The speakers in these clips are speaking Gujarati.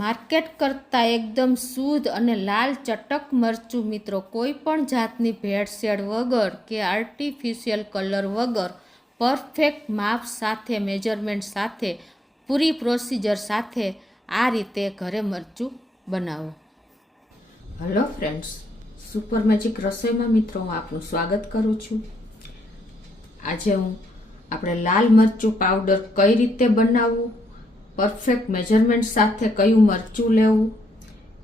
માર્કેટ કરતાં એકદમ શુદ્ધ અને લાલ ચટક મરચું મિત્રો, કોઈ પણ જાતની ભેળસેળ વગર કે આર્ટિફિશિયલ કલર વગર પરફેક્ટ માપ સાથે, મેજરમેન્ટ સાથે, પૂરી પ્રોસીજર સાથે આ રીતે ઘરે મરચું બનાવો. હેલો ફ્રેન્ડ્સ, સુપર મેજિક રસોઈમાં મિત્રો હું આપનું સ્વાગત કરું છું. આજે આપણે લાલ મરચું પાવડર કઈ રીતે બનાવવું, પરફેક્ટ મેજરમેન્ટ સાથે કયું મરચું લેવું,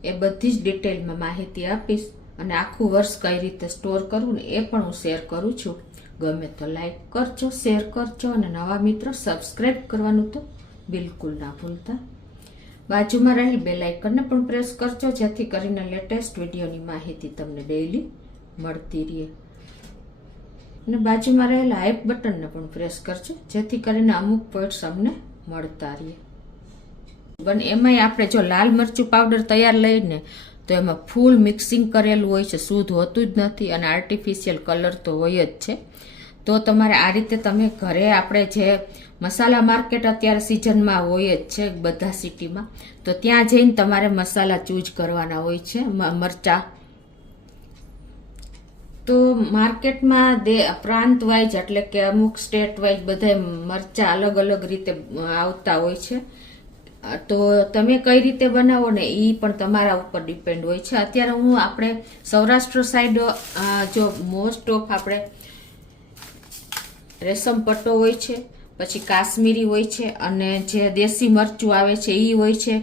એ બધી જ ડિટેલમાં માહિતી આપીશ. અને આખું વર્ષ કઈ રીતે સ્ટોર કરવું ને એ પણ હું શેર કરું છું. ગમે તો લાઈક કરજો, શેર કરજો અને નવા મિત્રો સબસ્ક્રાઈબ કરવાનું તો બિલકુલ ના ભૂલતા. બાજુમાં રહેલ બેલ આઇકનને પણ પ્રેસ કરજો, જેથી કરીને લેટેસ્ટ વિડીયોની માહિતી તમને ડેઈલી મળતી રહે. અને બાજુમાં રહેલા હાઈપ બટનને પણ પ્રેસ કરજો, જેથી કરીને અમુક પોઈન્ટ્સ અમને મળતા રહે. પણ એમાંય આપણે જો લાલ મરચું પાવડર તૈયાર લઈને તો એમાં ફૂલ મિક્સિંગ કરેલું હોય છે, શુદ્ધ હોતું જ નથી અને આર્ટિફિશિયલ કલર તો હોય જ છે. તો તમારે આ રીતે તમે ઘરે આપણે જે મસાલા માર્કેટ અત્યારે સિઝનમાં હોય જ છે બધા સિટીમાં, તો ત્યાં જઈને તમારે મસાલા ચૂઝ કરવાના હોય છે. મરચા તો માર્કેટમાં પ્રાંત વાઇઝ એટલે કે અમુક સ્ટેટ વાઇઝ બધા મરચા અલગ અલગ રીતે આવતા હોય છે. તો તમે કઈ રીતે બનાવો ને એ પણ તમારા ઉપર ડિપેન્ડ હોય છે. અત્યારે આપણે સૌરાષ્ટ્ર સાઈડ જો મોસ્ટ ઓફ આપણે રેશમ પટ્ટો હોય છે, પછી કાશ્મીરી હોય છે, અને જે દેશી મરચું આવે છે એ હોય છે,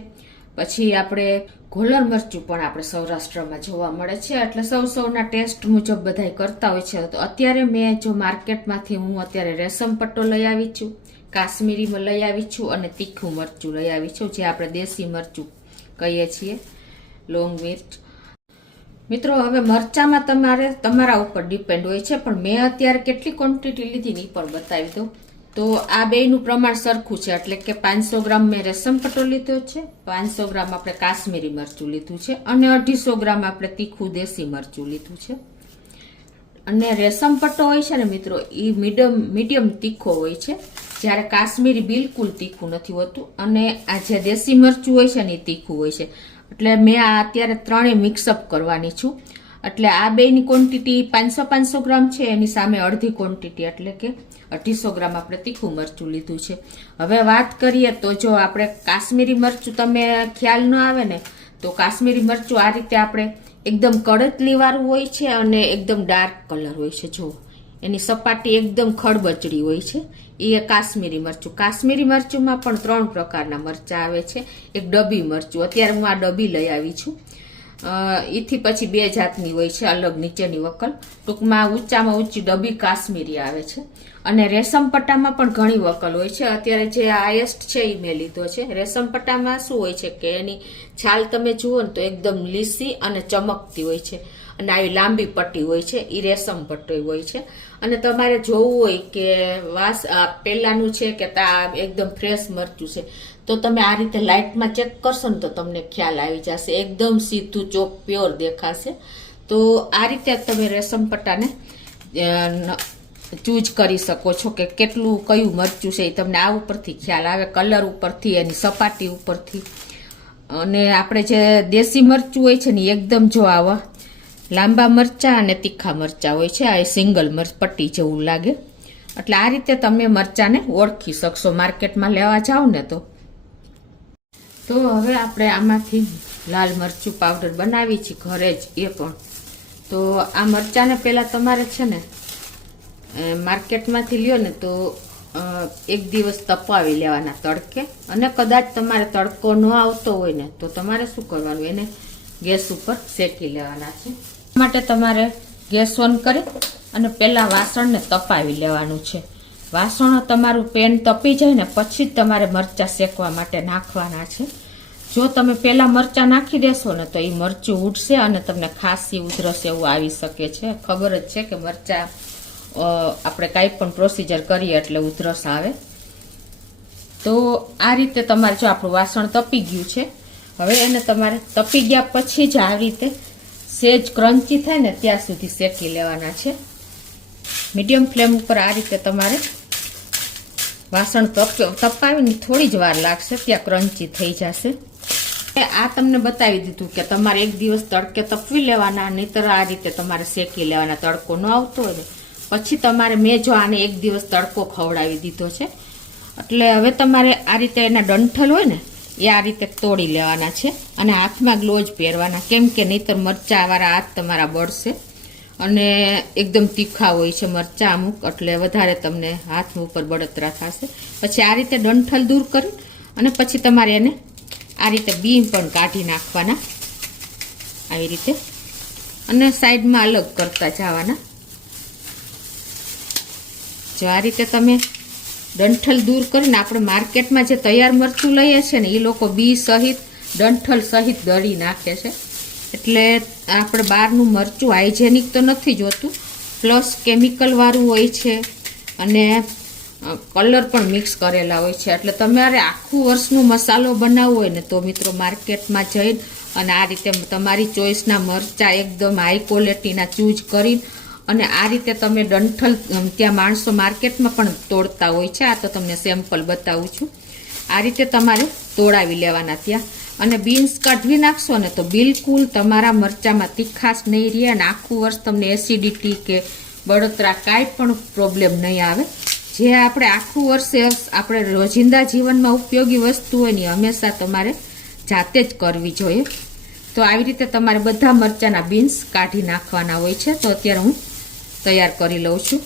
પછી આપણે ઘોલર મરચું પણ આપણે સૌરાષ્ટ્રમાં જોવા મળે છે. એટલે સૌના ટેસ્ટ મુજબ બધા કરતા હોય છે. તો અત્યારે મેં જો માર્કેટમાંથી હું અત્યારે રેશમ પટ્ટો લઈ આવી છું, કાશ્મીરીમાં લઈ આવી છું અને તીખું મરચું લઈ આવી છું, જે આપણે દેશી મરચું કહીએ છીએ, લોંગ મિર્ચ. મિત્રો હવે મરચામાં તમારા ઉપર ડિપેન્ડ હોય છે, પણ મેં અત્યારે કેટલી ક્વોન્ટિટી લીધી ને એ પણ બતાવી દઉં. તો આ બેયનું પ્રમાણ સરખું છે, એટલે કે 500 ગ્રામ મેં રેશમ પટ્ટો લીધો છે, 500 ગ્રામ આપણે કાશ્મીરી મરચું લીધું છે, અને 250 ગ્રામ આપણે તીખું દેશી મરચું લીધું છે. અને રેશમ પટ્ટો હોય છે ને મિત્રો, એ મીડિયમ તીખો હોય છે, જ્યારે કાશ્મીરી બિલકુલ તીખું નથી હોતું. અને આ જે દેશી મરચું હોય છે ને એ તીખું હોય છે. એટલે મેં આ અત્યારે ત્રણેય મિક્સઅપ કરવાની છું. એટલે આ બેની ક્વોન્ટિટી 500 ગ્રામ છે, એની સામે અડધી ક્વોન્ટિટી એટલે કે 250 ગ્રામ આપણે તીખું મરચું લીધું છે. હવે વાત કરીએ તો જો આપણે કાશ્મીરી મરચું તમે ખ્યાલ ન આવે ને, તો કાશ્મીરી મરચું આ રીતે આપણે એકદમ કડતલી વાળું હોય છે અને એકદમ ડાર્ક કલર હોય છે. જો એની સપાટી એકદમ ખડબચડી હોય છે, એ કાશ્મીરી મરચું. કાશ્મીરી મરચુંમાં પણ 3 પ્રકારના મરચા આવે છે. એક ડબ્બી મરચું, અત્યારે હું આ ડબ્બી લઈ આવી છું. એથી પછી 2 જાતની હોય છે, અલગ નીચેની વકલ. ટૂંકમાં ઊંચામાં ઊંચી ડબ્બી કાશ્મીરી આવે છે. અને રેશમ પટ્ટામાં પણ ઘણી વકલ હોય છે. અત્યારે જે હાઈએસ્ટ છે એ મેં લીધો છે. રેશમ પટ્ટામાં શું હોય છે કે એની છાલ તમે જુઓ ને તો એકદમ લીસી અને ચમકતી હોય છે, અને આવી લાંબી પટ્ટી હોય છે, એ રેશમ પટ્ટો હોય છે. અને તમારે જોવું હોય કે વાસ પહેલાનું છે કે એકદમ ફ્રેશ મરચું છે, તો તમે આ રીતે લાઇટમાં ચેક કરશો ને તો તમને ખ્યાલ આવી જશે, એકદમ સીધું ચોક પ્યોર દેખાશે. તો આ રીતે તમે રેશમ પટ્ટાને ચૂઝ કરી શકો છો કે કેટલું કયું મરચું છે. એ તમને આ ઉપરથી ખ્યાલ આવે, કલર ઉપરથી, એની સપાટી ઉપરથી. અને આપણે જે દેશી મરચું હોય છે ને એકદમ જો આવા લાંબા મરચા અને તીખા મરચા હોય છે, આ સિંગલ પટ્ટી જેવું લાગે. એટલે આ રીતે તમે મરચાને ઓળખી શકશો માર્કેટમાં લેવા જાઓ ને તો. તો હવે આપણે આમાંથી લાલ મરચું પાવડર બનાવી છે ઘરે જ, એ પણ. તો આ મરચાને પહેલાં તમારે છે ને માર્કેટમાંથી લ્યો ને તો 1 દિવસ તપાવી લેવાના તડકે. અને કદાચ તમારે તડકો ન આવતો હોય ને તો તમારે શું કરવાનું, એને ગેસ ઉપર શેકી લેવાના છે. માટે તમારે ગેસ ઓન કરી અને પહેલાં વાસણને તપાવી લેવાનું છે. વાસણ તમારું પેન તપી જાય ને પછી જ તમારે મરચાં શેકવા માટે નાખવાના છે. જો તમે પહેલાં મરચાં નાખી દેશો ને તો એ મરચું ઉડશે અને તમને ખાંસી, ઉધરસ એવું આવી શકે છે. ખબર જ છે કે મરચાં આપણે કાંઈ પણ પ્રોસીજર કરીએ એટલે ઉધરસ આવે. તો આ રીતે તમારે જો આપણું વાસણ તપી ગયું છે, હવે એને તમારે તપી ગયા પછી જ આવી રીતે સેજ ક્રન્ચી થાય ને ત્યાં સુધી શેકી લેવાના છે. મીડિયમ ફ્લેમ ઉપર આ રીતે તમારે વાસણ તપાવીને થોડી જ વાર લાગશે, ત્યાં ક્રન્ચી થઈ જશે. આ તમને બતાવી દીધું કે તમારે એક દિવસ તડકે તપવી લેવાના, નહીતર આ રીતે તમારે શેકી લેવાના. તડકો ન આવતો હોય ને પછી તમારે, મેં જો આને એક દિવસ તડકો ખવડાવી દીધો છે, એટલે હવે તમારે આ રીતે એના ડંઠલ હોય ને એ આ રીતે તોડી લેવાના છે અને હાથમાં ગ્લોવ્સ પહેરવાના, કેમ કે નહીતર મરચાંવાળા હાથ તમારા બળશે અને એકદમ તીખા હોય છે મરચાં અમુક, એટલે વધારે તમને હાથ ઉપર બળતરા થશે. પછી આ રીતે ડંઠલ દૂર કરી અને પછી તમારે એને આ રીતે બી પણ કાઢી નાખવાના આવી રીતે અને સાઈડમાં અલગ કરતા જવાના. જો આ રીતે તમે ડંઠલ દૂર કરીને, આપણે માર્કેટમાં જે તૈયાર મરચું લઈએ છીએ ને એ લોકો બી સહિત ડંઠલ સહિત દળી નાખે છે, એટલે આપણે બહારનું મરચું હાઇજેનિક તો નથી જોતું, પ્લસ કેમિકલ વાળું હોય છે અને કલર પણ મિક્સ કરેલા હોય છે. એટલે તમારે આખું વર્ષનું મસાલો બનાવવો હોય ને તો મિત્રો માર્કેટમાં જઈને અને આ રીતે તમારી ચોઈસના મરચાં એકદમ હાઈ ક્વોલિટીના ચૂઝ કરીને અને આ રીતે તમે ડંઠલ, ત્યાં માણસો માર્કેટમાં પણ તોડતા હોય છે, આ તો તમને સેમ્પલ બતાવું છું. આ રીતે તમારે તોડાવી લેવાના ત્યાં અને બીન્સ કાઢવી નાખશો ને તો બિલકુલ તમારા મરચામાં તીખાશ નહીં રહે અને આખું વર્ષ તમને એસિડિટી કે બળતરા કાંઈ પણ પ્રોબ્લેમ નહીં આવે. જે આપણે આખું વર્ષ આપણે રોજિંદા જીવનમાં ઉપયોગી વસ્તુ હોય ને હંમેશા તમારે જાતે જ કરવી જોઈએ. તો આવી રીતે તમારે બધા મરચાંના બીન્સ કાઢી નાખવાના હોય છે. તો અત્યારે હું તૈયાર કરી લઉં છું.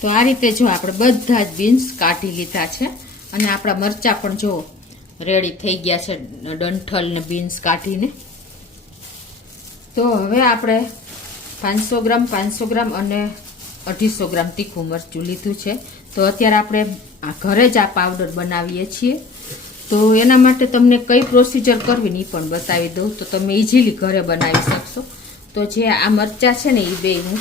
તો આ રીતે જો આપણે બધા જ બીન્સ કાઢી લીધા છે અને આપણા મરચાં પણ જો રેડી થઈ ગયા છે ડંઠલ ને બીન્સ કાઢીને. તો હવે આપણે 500 ગ્રામ અને 250 ગ્રામ તીખું મરચું લીધું છે. તો અત્યારે આપણે ઘરે જ આ પાવડર બનાવીએ છીએ, તો એના માટે તમને કઈ પ્રોસિજર કરવી ને એ પણ બતાવી દઉં, તો તમે ઇઝીલી ઘરે બનાવી શકશો. તો જે આ મરચાં છે ને એ બે હું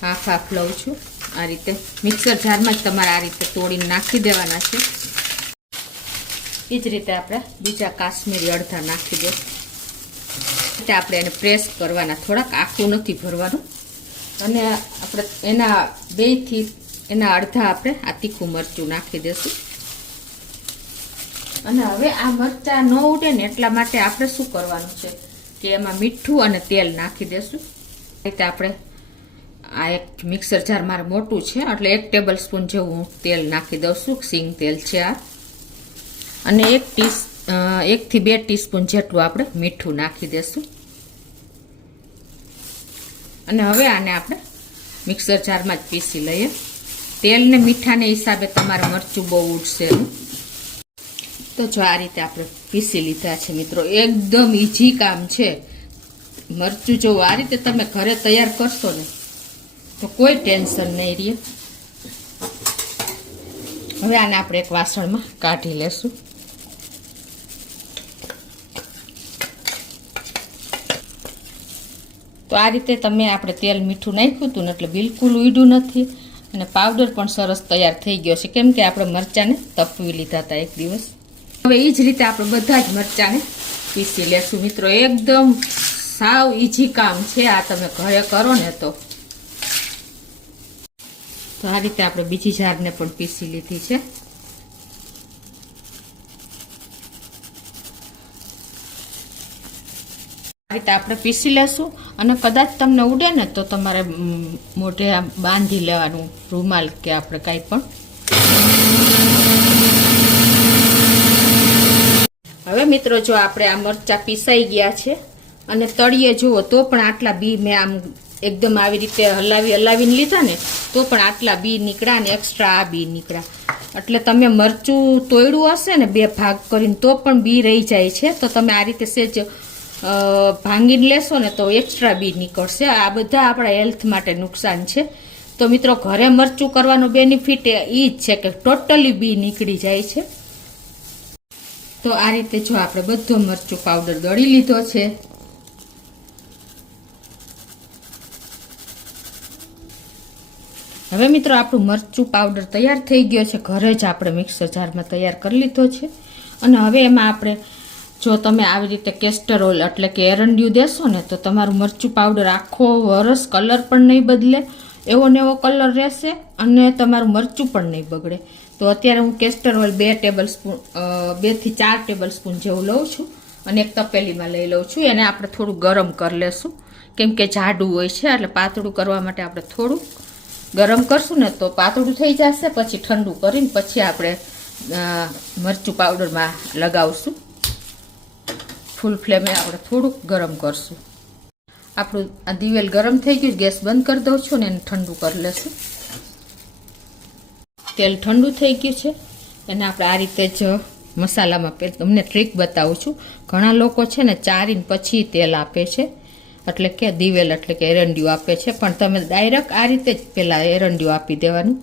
હાફ લઉં છું. આ રીતે મિક્સર જારમાં જ તમારે આ રીતે તોડીને નાખી દેવાના છે. એ જ રીતે આપણે બીજા કાશ્મીરી અડધા નાખી દે. એટલે આપણે એને પ્રેસ કરવાના, થોડાક આખું નથી ભરવાનું. અને આપણે એના બેથી એના અડધા આપણે આ તીખું મરચું નાખી દઈશું. અને હવે આ મરચાં ન ઉડે ને એટલા માટે આપણે શું કરવાનું છે કે એમાં મીઠું અને તેલ નાખી દઈશું. રીતે આપણે આ એક મિક્સર જાર મારે મોટું છે એટલે 1 ટેબલ સ્પૂન જેવું તેલ નાખી દઉં છું. સિંગ તેલ છે આ. અને 1 થી 2 ટીસ્પૂન જેટલું આપણે મીઠું નાખી દઈશું. અને હવે આને આપણે મિક્સર જારમાં જ પીસી લઈએ. તેલ ને મીઠાને હિસાબે તમારે મરચું બહુ ઉડશે. તો જો આ રીતે આપણે પીસી લીધા છે મિત્રો. એકદમ ઈઝી કામ છે. મરચું જો આ રીતે તમે ઘરે તૈયાર કરશો ને તો કોઈ ટેન્શન નહીં રહે. હવે આને આપણે એક વાસણમાં કાઢી લેશું. તો આ રીતે તમે આપણે તેલ મીઠું નાખ્યું હતું ને એટલે બિલકુલ ઉડ્યું નથી અને પાવડર પણ સરસ તૈયાર થઈ ગયો છે, કેમ કે આપણે મરચાંને તપવી લીધા હતા એક દિવસ. હવે એ જ રીતે આપણે બધા જ મરચાંને પીસી લેશું મિત્રો. એકદમ સાવ ઈઝી કામ છે આ, તમે ઘરે કરો ને તો. તો આ રીતે આપણે બીજી જારને પણ પીસી લીધી છે. આ રીતે આપણે પીસી લેશું. અને કદાચ તમને ઉડે ને તો તમારે મોઢે બાંધી લેવાનું રૂમાલ કે આપણે કાંઈ પણ. હવે મિત્રો જો આપણે આ મરચાં પીસાઈ ગયા છે અને તળીએ જુઓ તો પણ આટલા બી મેં આમ એકદમ આવી રીતે હલાવીને લીધા ને તો પણ આટલા બી નીકળ્યા ને એક્સ્ટ્રા આ બી નીકળ્યા. એટલે તમે મરચું તોડ્યું હશે ને 2 ભાગ કરીને તો પણ બી રહી જાય છે. તો તમે આ રીતે સેજ ભાંગીને લેશો ને તો એક્સ્ટ્રા બી નીકળશે. આ બધા આપણા હેલ્થ માટે નુકસાન છે. તો મિત્રો ઘરે મરચું કરવાનો બેનિફિટ એ જ છે કે ટોટલી બી નીકળી જાય છે. તો આ રીતે જો આપણે બધો મરચું પાવડર દળી લીધો છે. હવે મિત્રો આપણું મરચું પાવડર તૈયાર થઈ ગયો છે. ઘરે જ આપણે મિક્સર જારમાં તૈયાર કરી લીધો છે. અને હવે એમાં આપણે જો તમે આવી રીતે કેસ્ટર ઓઇલ એટલે કે એરંડિયું દેશો ને તો તમારું મરચું પાવડર આખો વરસ કલર પણ નહીં બદલે, એવો ને એવો કલર રહેશે અને તમારું મરચું પણ નહીં બગડે. તો અત્યારે હું કેસ્ટર ઓઇલ 2 થી 4 ટેબલ સ્પૂન જેવું લઉં છું અને એક તપેલીમાં લઈ લઉં છું. એને આપણે થોડું ગરમ કરી લેશું, કેમ કે જાડું હોય છે એટલે પાતળું કરવા માટે આપણે થોડું ગરમ કરશું ને તો પાતળું થઈ જશે. પછી ઠંડુ કરીને પછી આપણે મરચું પાવડરમાં લગાવશું. ફૂલ ફ્લેમે આપણે થોડુંક ગરમ કરશું. આપણું આ દિવેલ ગરમ થઈ ગયું, ગેસ બંધ કરી દઉં છું ને એને ઠંડુ કરી લેશું. તેલ ઠંડુ થઈ ગયું છે એને આપણે આ રીતે જ મસાલામાં તમને ટ્રીક બતાવું છું. ઘણા લોકો છે ને ચારીને પછી તેલ આપે છે, એટલે કે દિવેલ એટલે કે એરંડિયું આપે છે, પણ તમે ડાયરેક્ટ આ રીતે જ પહેલાં એરંડિયું આપી દેવાનું.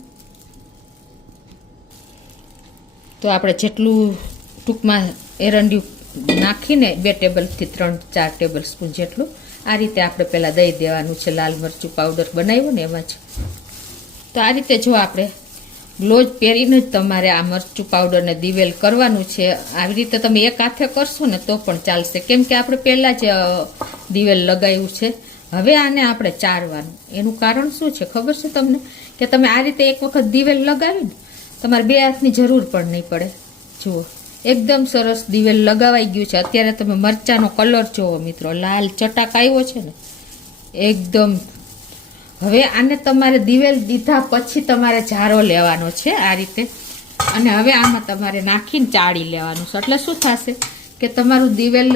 તો આપણે જેટલું ટૂંકમાં એરંડિયું નાખીને 2 ટેબલથી 3-4 ટેબલ સ્પૂન જેટલું આ રીતે આપણે પહેલાં દઈ દેવાનું છે. લાલ મરચું પાવડર બનાવ્યું ને એમાં જ. તો આ રીતે જો આપણે ગ્લોઝ પહેરીને જ તમારે આ મરચું પાવડરને દિવેલ કરવાનું છે. આવી રીતે તમે એક હાથે કરશો ને તો પણ ચાલશે, કેમ કે આપણે પહેલાં જ દિવેલ લગાવ્યું છે. હવે આને આપણે ચારવાનું. એનું કારણ શું છે ખબર છે તમને? કે તમે આ રીતે એક વખત દિવેલ લગાવીને તમારે 2 હાથની જરૂર પણ નહીં પડે. જુઓ એકદમ સરસ દિવેલ લગાવાઈ ગયું છે. અત્યારે તમે મરચાંનો કલર જુઓ મિત્રો, લાલ ચટાક આવ્યો છે ને એકદમ. હવે આને તમારે દિવેલ દીધા પછી તમારે જારો લેવાનો છે આ રીતે, અને હવે આમાં તમારે નાખીને ચાળી લેવાનું છે. એટલે શું થશે કે તમારું દિવેલ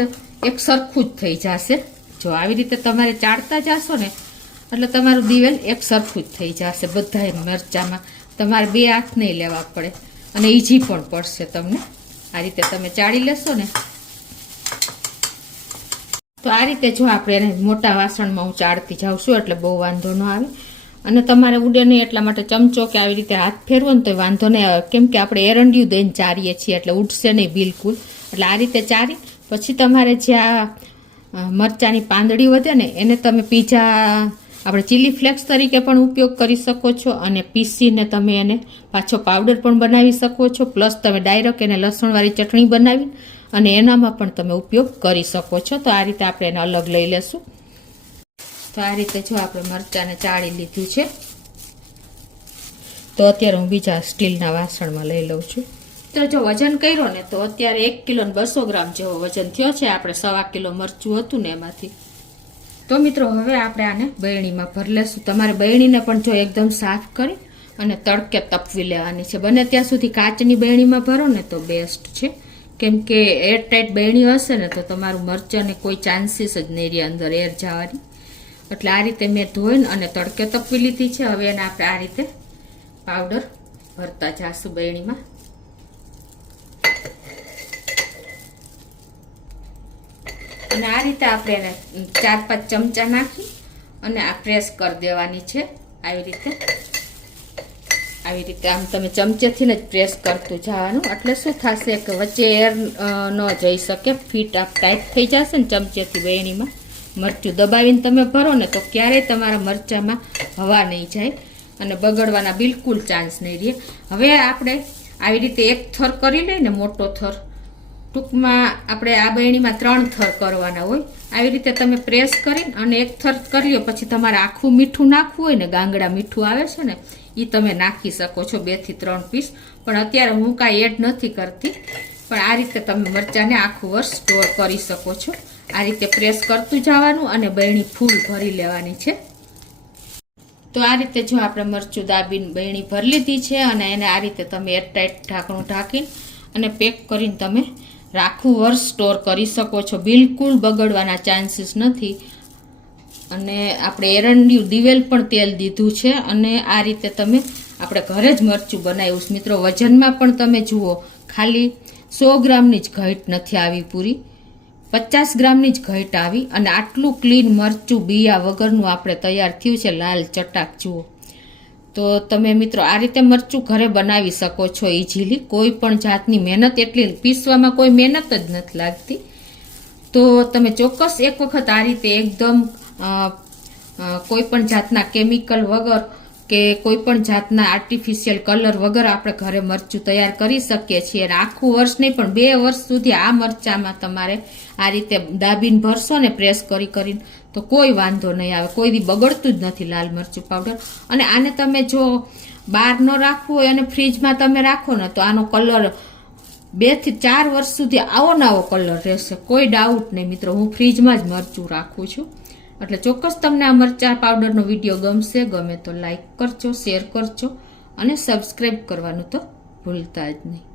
એક સરખું જ થઈ જશે. જો આવી રીતે તમારે ચાળતા જશો ને એટલે તમારું દિવેલ એક સરખું જ થઈ જશે. બધાય મરચામાં તમારે 2 હાથ નહીં લેવા પડે અને ઈઝી પણ પડશે તમને. આ રીતે તમે ચાળી લેશો ને તો આ રીતે જો આપણે એને મોટા વાસણમાં હું ચાળતી જાઉં છું એટલે બહુ વાંધો ન આવે. અને તમારે ઉડે નહીં એટલા માટે ચમચો કે આવી રીતે હાથ ફેરવો ને તો વાંધો નહીં આવે, કેમ કે આપણે એરંડિયું દઈને ચારીએ છીએ એટલે ઉડશે નહીં બિલકુલ. એટલે આ રીતે ચારી પછી તમારે જે આ મરચાંની પાંદડી વધે ને એને તમે પીઝા આપણે ચીલી ફ્લેક્સ તરીકે પણ ઉપયોગ કરી શકો છો, અને પીસીને તમે એને પાછો પાવડર પણ બનાવી શકો છો. પ્લસ તમે ડાયરેક્ટ એને લસણવાળી ચટણી બનાવી અને એનામાં પણ તમે ઉપયોગ કરી શકો છો. તો આ રીતે આપણે એને અલગ લઈ લેશું. તો આ રીતે જો આપણે મરચાંને ચાળી લીધું છે. તો અત્યારે હું બીજા સ્ટીલના વાસણમાં લઈ લઉં છું. તો જો વજન કર્યો ને તો અત્યારે 1 કિલો ને 200 ગ્રામ જેવો વજન થયો છે. આપણે 1.25 કિલો મરચું હતું ને એમાંથી. તો મિત્રો હવે આપણે આને બરણીમાં ભરી લેશું. તમારે બરણીને પણ જો એકદમ સાફ કરી અને તડકે તપવી લેવાની છે. બને ત્યાં સુધી કાચની બરણીમાં ભરો ને તો બેસ્ટ છે, કેમ કે એરટાઈટ બરણી હશે ને તો તમારું મરચાંને કોઈ ચાન્સીસ જ નહીં રહે અંદર એર જવાની. એટલે આ રીતે મેં ધોઈને અને તડકે તપવી લીધી છે. હવે એને આપણે આ રીતે પાવડર ભરતા જાશું બરણીમાં. અને આ રીતે આપણે એને 4-5 ચમચા નાખી અને આ પ્રેસ કરી દેવાની છે. આવી રીતે આમ તમે ચમચેથી જ પ્રેસ કરતું જવાનું. એટલે શું થશે કે વચ્ચે એર ન જઈ શકે, ફીટ આપ ટાઈટ થઈ જશે ને ચમચેથી બરણીમાં. મરચું દબાવીને તમે ભરો ને તો ક્યારેય તમારા મરચાંમાં હવા નહીં જાય અને બગડવાના બિલકુલ ચાન્સ નહીં રહે. હવે આપણે આવી રીતે એક થર કરી લઈએ ને, મોટો થર. ટૂંકમાં આપણે આ બરણીમાં 3 થર કરવાના હોય. આવી રીતે તમે પ્રેસ કરીને અને એક થર કરી લો. પછી તમારે આખું મીઠું નાખવું હોય ને, ગાંગડા મીઠું આવે છે ને, એ તમે નાખી શકો છો 2 થી 3 પીસ. પણ અત્યારે હું કાંઈ એડ નથી કરતી. પણ આ રીતે તમે મરચાંને આખું વર્ષ સ્ટોર કરી શકો છો. આ રીતે પ્રેસ કરતું જવાનું અને બરણી ફૂલ ભરી લેવાની છે. તો આ રીતે જો આપણે મરચું દાબીને બરણી ભરી લીધી છે અને એને આ રીતે તમે એરટાઈટ ઢાંકણું ઢાંકીને અને પેક કરીને તમે આખું વર્ષ સ્ટોર કરી શકો છો. બિલકુલ બગડવાના ચાન્સીસ નથી. અને આપણે એરંડિયું દિવેલ પણ તેલ દીધું છે અને આ રીતે તમે આપણે ઘરે જ મરચું બનાવ્યું છે. મિત્રો વજનમાં પણ તમે જુઓ, ખાલી 100 ગ્રામની જ ઘટ નથી આવી, પૂરી 50 ગ્રામની જ ઘટ આવી. અને આટલું ક્લીન મરચું બિયા વગરનું આપણે તૈયાર થયું છે, લાલ ચટાક જુઓ. તો તમે મિત્રો આ રીતે મરચું ઘરે બનાવી શકો છો ઇઝીલી. કોઈ પણ જાતની મહેનત, એટલી પીસવામાં કોઈ મહેનત જ નથી લાગતી. તો તમે ચોક્કસ એક વખત આ રીતે એકદમ કોઈ પણ જાતના કેમિકલ વગર કે કોઈ પણ જાતના આર્ટિફિશિયલ કલર વગર આપણે ઘરે મરચું તૈયાર કરી શકીએ છીએ. અને આખું વર્ષ નહીં પણ 2 વર્ષ સુધી આ મરચામાં તમારે આ રીતે દાબીને ભરશો ને પ્રેસ કરીને તો કોઈ વાંધો નહીં આવે. કોઈ દી બગડતું જ નથી લાલ મરચું પાવડર. અને આને તમે જો બહાર ન રાખવું હોય અને ફ્રીજમાં તમે રાખો ને તો આનો કલર 2 થી 4 વર્ષ સુધી આવો ને આવો કલર રહેશે, કોઈ ડાઉટ નહીં મિત્રો. હું ફ્રીજમાં જ મરચું રાખું છું. એટલે ચોક્કસ તમને આ મરચા પાવડરનો વિડીયો ગમશે. ગમે તો લાઈક કરજો, શેર કરજો અને સબસ્ક્રાઈબ કરવાનું તો ભૂલતા જ નહીં.